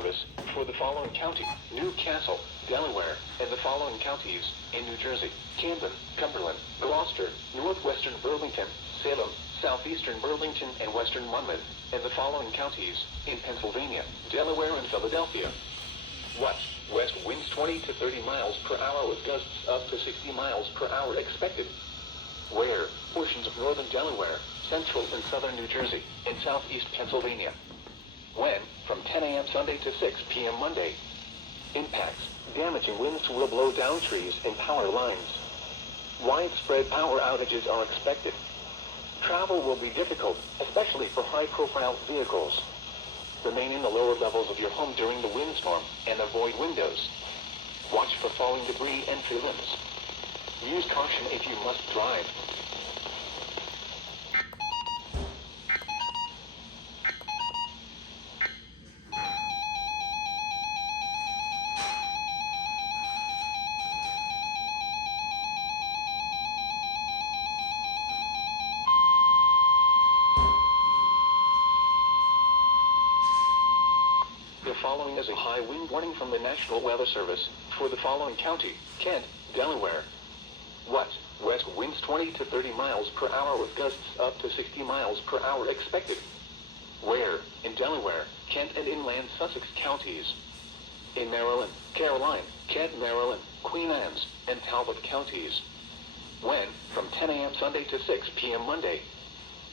Service for the following county: Newcastle, Delaware, and the following counties in New Jersey: Camden, Cumberland, Gloucester, northwestern Burlington, Salem, southeastern Burlington, and western Monmouth, and the following counties in Pennsylvania, Delaware, and Philadelphia. West winds 20 to 30 miles per hour with gusts up to 60 miles per hour expected. Where? Portions of northern Delaware, central and southern New Jersey, and southeast Pennsylvania. When? From 10 a.m. Sunday to 6 p.m. Monday. Impacts: damaging winds will blow down trees and power lines. Widespread power outages are expected. Travel will be difficult, especially for high-profile vehicles. Remain in the lower levels of your home during the windstorm and avoid windows. Watch for falling debris and tree limbs. Use caution if you must drive. The following is a high wind warning from the National Weather Service for the following county: Kent, Delaware. West winds 20 to 30 miles per hour with gusts up to 60 miles per hour expected. Where? In Delaware, Kent, and inland Sussex counties. In Maryland, Caroline, Kent, Maryland, Queen Anne's, and Talbot counties. When? From 10 a.m. Sunday to 6 p.m. Monday.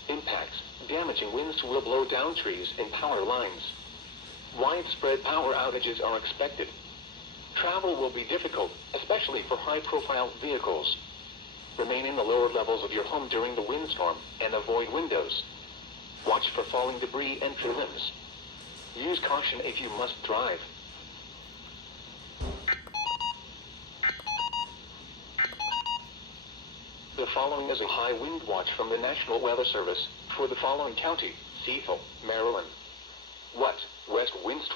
Impacts: damaging winds will blow down trees and power lines. Widespread power outages are expected. Travel will be difficult, especially for high-profile vehicles. Remain in the lower levels of your home during the windstorm and avoid windows. Watch for falling debris and tree limbs. Use caution if you must drive. The following is a high wind watch from the National Weather Service for the following county: Cecil, Maryland. West winds 20